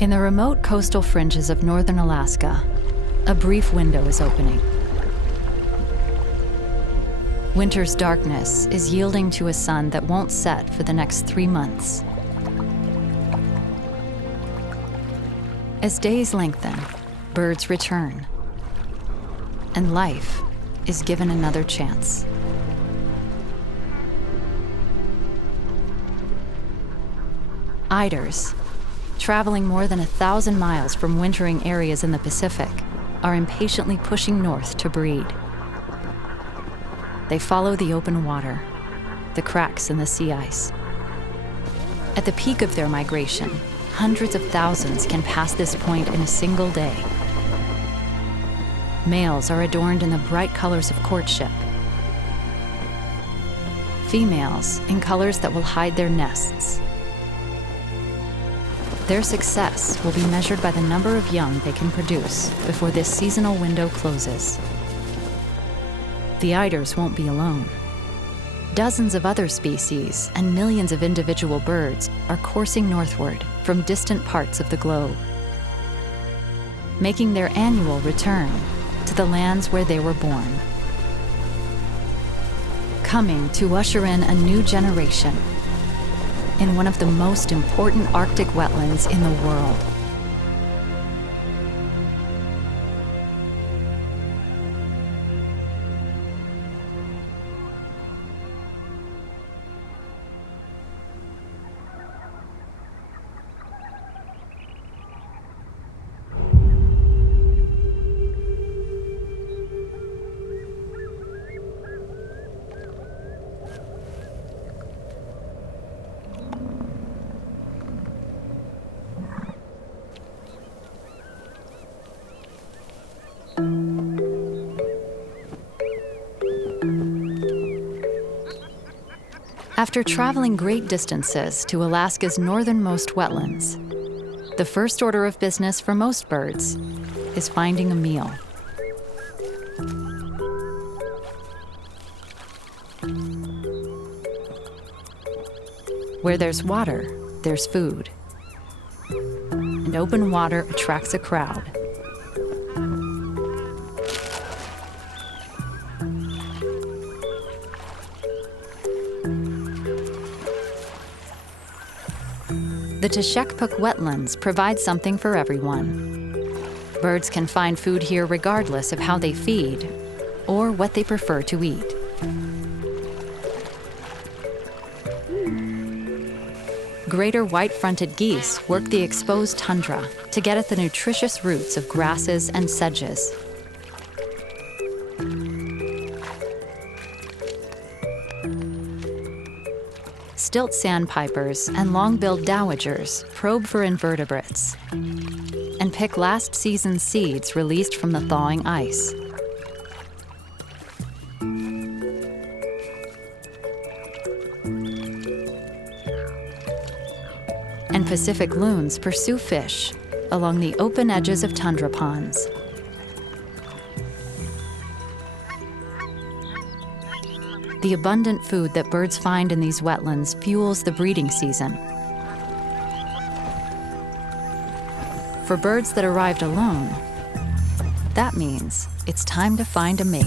In the remote coastal fringes of northern Alaska, a brief window is opening. Winter's darkness is yielding to a sun that won't set for the next 3 months. As days lengthen, birds return, and life is given another chance. Eiders, traveling more than 1,000 miles from wintering areas in the Pacific, are impatiently pushing north to breed. They follow the open water, the cracks in the sea ice. At the peak of their migration, hundreds of thousands can pass this point in a single day. Males are adorned in the bright colors of courtship. Females in colors that will hide their nests. Their success will be measured by the number of young they can produce before this seasonal window closes. The eiders won't be alone. Dozens of other species and millions of individual birds are coursing northward from distant parts of the globe, making their annual return to the lands where they were born. Coming to usher in a new generation in one of the most important Arctic wetlands in the world. After traveling great distances to Alaska's northernmost wetlands, the first order of business for most birds is finding a meal. Where there's water, there's food. And open water attracts a crowd. The Teshekpuk Wetlands provide something for everyone. Birds can find food here regardless of how they feed or what they prefer to eat. Greater white-fronted geese work the exposed tundra to get at the nutritious roots of grasses and sedges. Stilt sandpipers and long-billed dowagers probe for invertebrates and pick last season's seeds released from the thawing ice. And Pacific loons pursue fish along the open edges of tundra ponds. The abundant food that birds find in these wetlands fuels the breeding season. For birds that arrived alone, that means it's time to find a mate.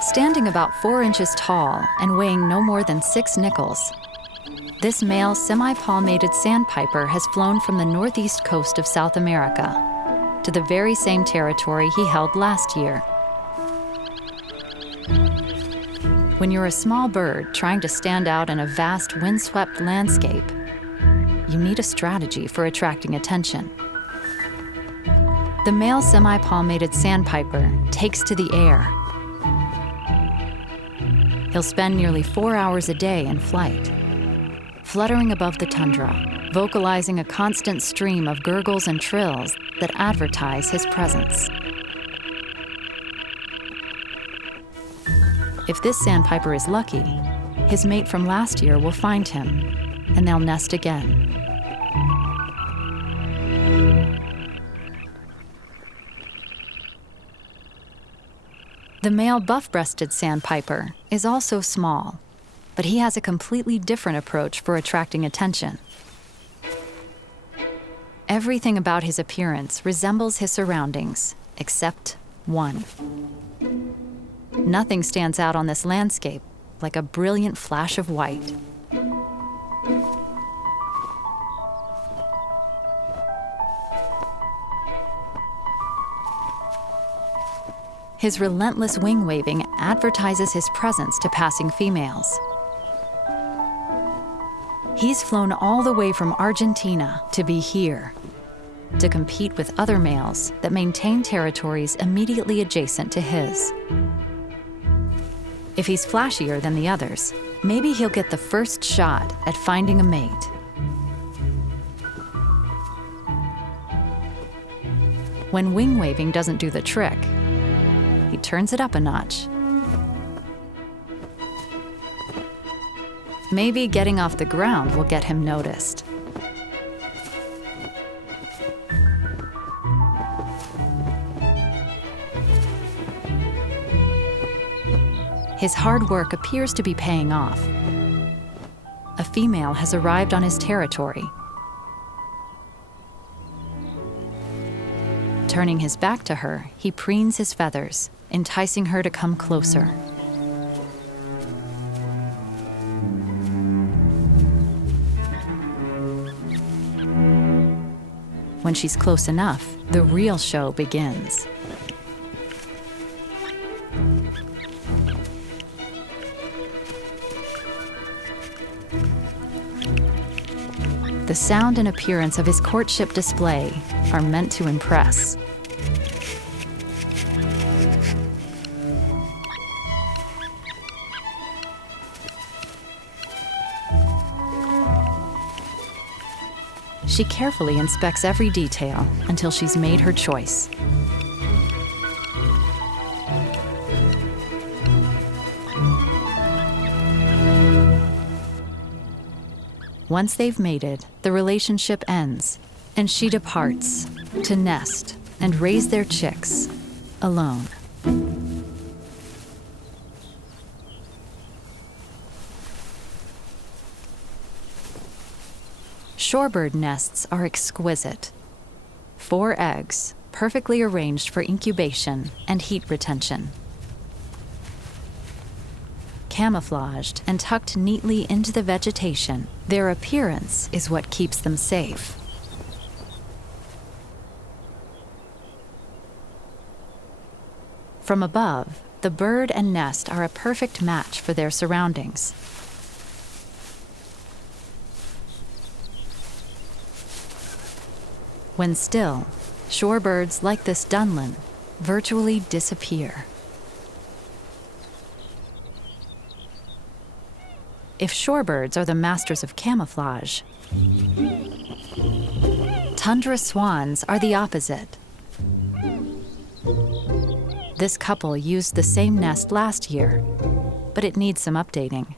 Standing about 4 inches tall and weighing no more than 6 nickels, this male semi-palmated sandpiper has flown from the northeast coast of South America to the very same territory he held last year. When you're a small bird trying to stand out in a vast windswept landscape, you need a strategy for attracting attention. The male semi-palmated sandpiper takes to the air. He'll spend nearly 4 hours a day in flight, fluttering above the tundra, vocalizing a constant stream of gurgles and trills that advertise his presence. If this sandpiper is lucky, his mate from last year will find him, and they'll nest again. The male buff-breasted sandpiper is also small, but he has a completely different approach for attracting attention. Everything about his appearance resembles his surroundings, except one. Nothing stands out on this landscape like a brilliant flash of white. His relentless wing waving advertises his presence to passing females. He's flown all the way from Argentina to be here, to compete with other males that maintain territories immediately adjacent to his. If he's flashier than the others, maybe he'll get the first shot at finding a mate. When wing waving doesn't do the trick, he turns it up a notch. Maybe getting off the ground will get him noticed. His hard work appears to be paying off. A female has arrived on his territory. Turning his back to her, he preens his feathers, enticing her to come closer. When she's close enough, the real show begins. The sound and appearance of his courtship display are meant to impress. She carefully inspects every detail until she's made her choice. Once they've mated, the relationship ends, and she departs to nest and raise their chicks alone. Shorebird nests are exquisite. 4 eggs, perfectly arranged for incubation and heat retention. Camouflaged and tucked neatly into the vegetation, their appearance is what keeps them safe. From above, the bird and nest are a perfect match for their surroundings. When still, shorebirds like this dunlin virtually disappear. If shorebirds are the masters of camouflage, tundra swans are the opposite. This couple used the same nest last year, but it needs some updating.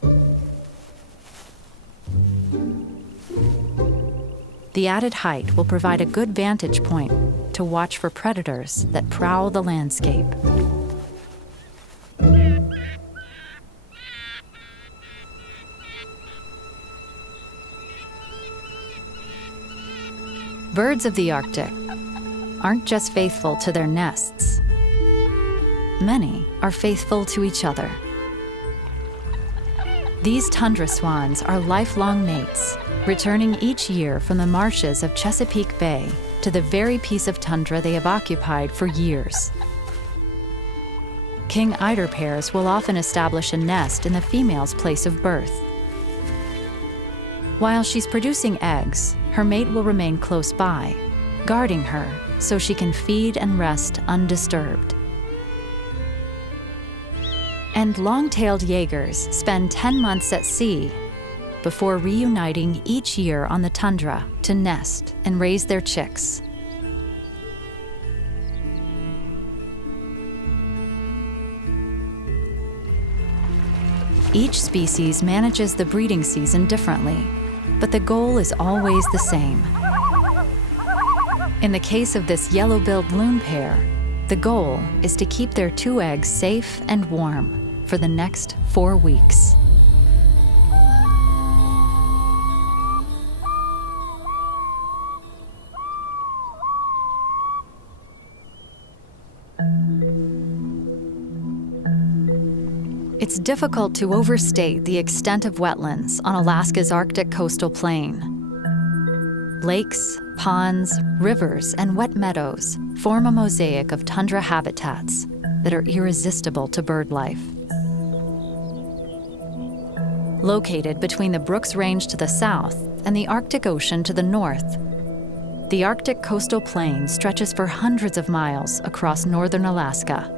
The added height will provide a good vantage point to watch for predators that prowl the landscape. Birds of the Arctic aren't just faithful to their nests. Many are faithful to each other. These tundra swans are lifelong mates, returning each year from the marshes of Chesapeake Bay to the very piece of tundra they have occupied for years. King eider pairs will often establish a nest in the female's place of birth. While she's producing eggs, her mate will remain close by, guarding her so she can feed and rest undisturbed. And long-tailed Jaegers spend 10 months at sea before reuniting each year on the tundra to nest and raise their chicks. Each species manages the breeding season differently, but the goal is always the same. In the case of this yellow-billed loon pair, The goal is to keep their 2 eggs safe and warm for the next 4 weeks. It's difficult to overstate the extent of wetlands on Alaska's Arctic coastal plain. Lakes, ponds, rivers, and wet meadows form a mosaic of tundra habitats that are irresistible to bird life. Located between the Brooks Range to the south and the Arctic Ocean to the north, the Arctic coastal plain stretches for hundreds of miles across northern Alaska.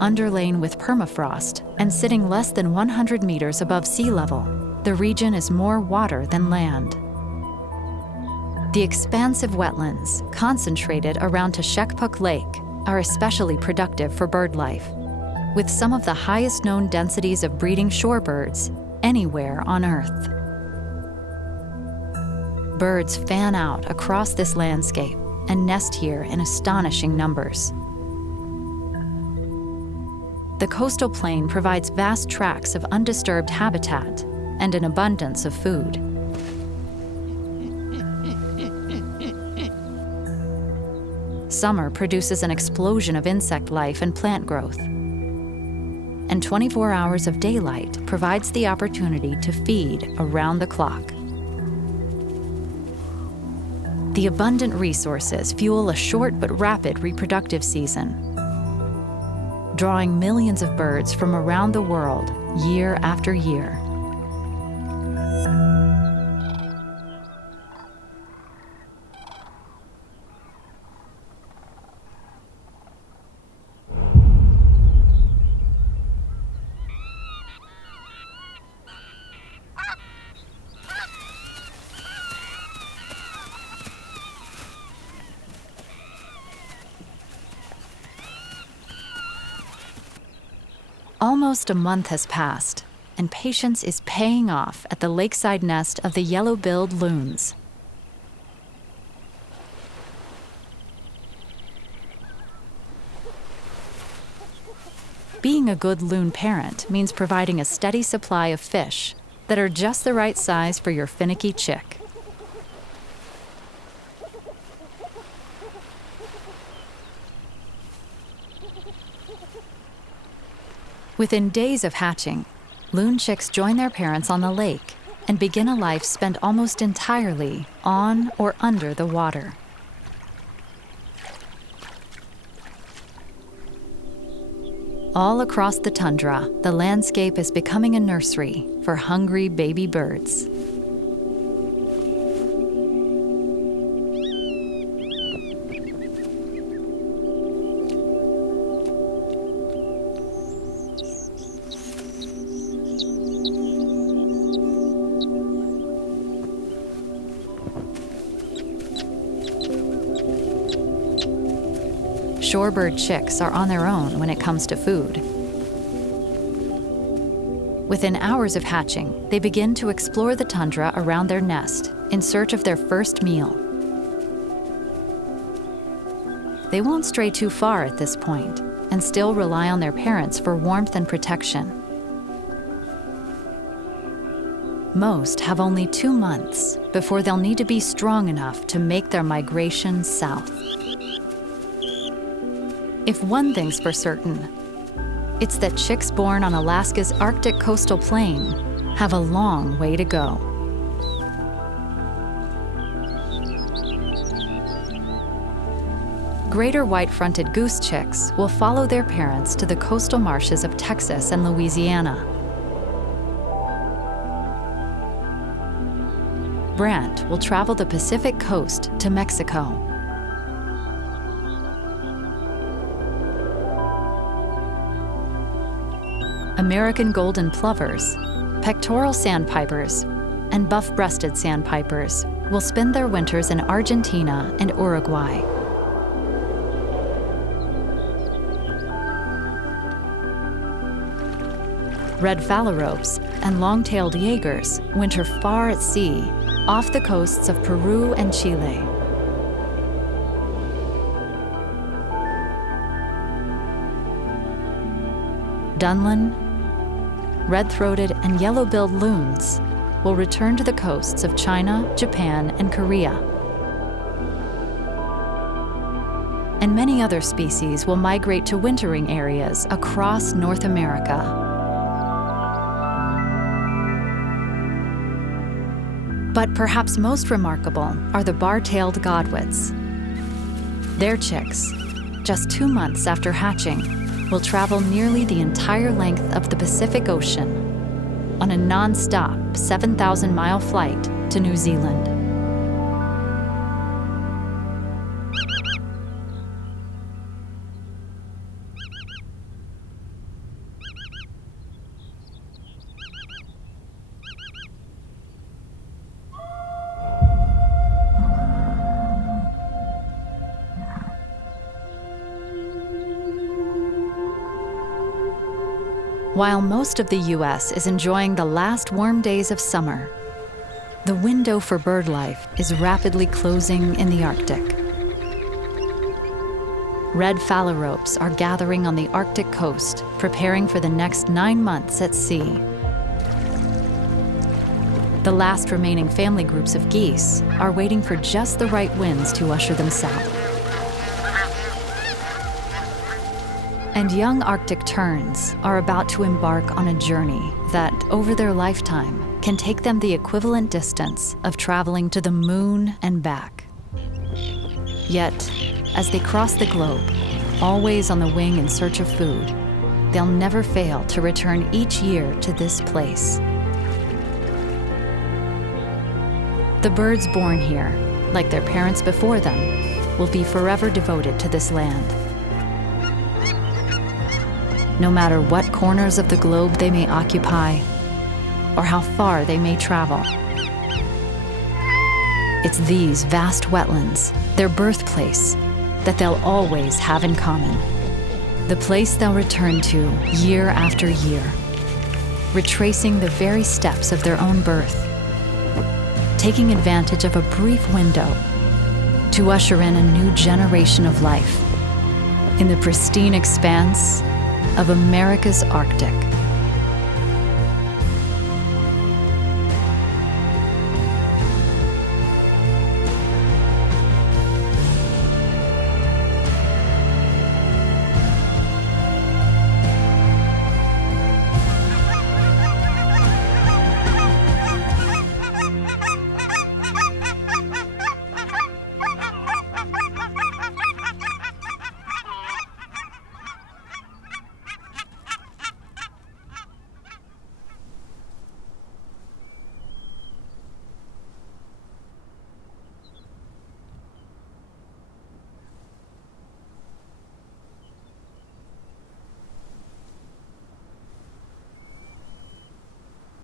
Underlain with permafrost and sitting less than 100 meters above sea level, the region is more water than land. The expansive wetlands, concentrated around Teshekpuk Lake, are especially productive for bird life, with some of the highest known densities of breeding shorebirds anywhere on Earth. Birds fan out across this landscape and nest here in astonishing numbers. The coastal plain provides vast tracts of undisturbed habitat and an abundance of food. Summer produces an explosion of insect life and plant growth. And 24 hours of daylight provides the opportunity to feed around the clock. The abundant resources fuel a short but rapid reproductive season, drawing millions of birds from around the world year after year. Almost a month has passed, and patience is paying off at the lakeside nest of the yellow-billed loons. Being a good loon parent means providing a steady supply of fish that are just the right size for your finicky chick. Within days of hatching, loon chicks join their parents on the lake and begin a life spent almost entirely on or under the water. All across the tundra, the landscape is becoming a nursery for hungry baby birds. Shorebird chicks are on their own when it comes to food. Within hours of hatching, they begin to explore the tundra around their nest in search of their first meal. They won't stray too far at this point and still rely on their parents for warmth and protection. Most have only 2 months before they'll need to be strong enough to make their migration south. If one thing's for certain, it's that chicks born on Alaska's Arctic coastal plain have a long way to go. Greater white-fronted goose chicks will follow their parents to the coastal marshes of Texas and Louisiana. Brant will travel the Pacific coast to Mexico. American golden plovers, pectoral sandpipers, and buff-breasted sandpipers will spend their winters in Argentina and Uruguay. Red phalaropes and long-tailed Jaegers winter far at sea, off the coasts of Peru and Chile. Dunlin, red-throated and yellow-billed loons will return to the coasts of China, Japan, and Korea. And many other species will migrate to wintering areas across North America. But perhaps most remarkable are the bar-tailed godwits. Their chicks, just 2 months after hatching, will travel nearly the entire length of the Pacific Ocean on a non-stop 7,000-mile flight to New Zealand. While most of the U.S. is enjoying the last warm days of summer, the window for bird life is rapidly closing in the Arctic. Red phalaropes are gathering on the Arctic coast, preparing for the next 9 months at sea. The last remaining family groups of geese are waiting for just the right winds to usher them south. And young Arctic terns are about to embark on a journey that, over their lifetime, can take them the equivalent distance of traveling to the moon and back. Yet, as they cross the globe, always on the wing in search of food, they'll never fail to return each year to this place. The birds born here, like their parents before them, will be forever devoted to this land. No matter what corners of the globe they may occupy, or how far they may travel. It's these vast wetlands, their birthplace, that they'll always have in common. The place they'll return to year after year, retracing the very steps of their own birth, taking advantage of a brief window to usher in a new generation of life in the pristine expanse of America's Arctic.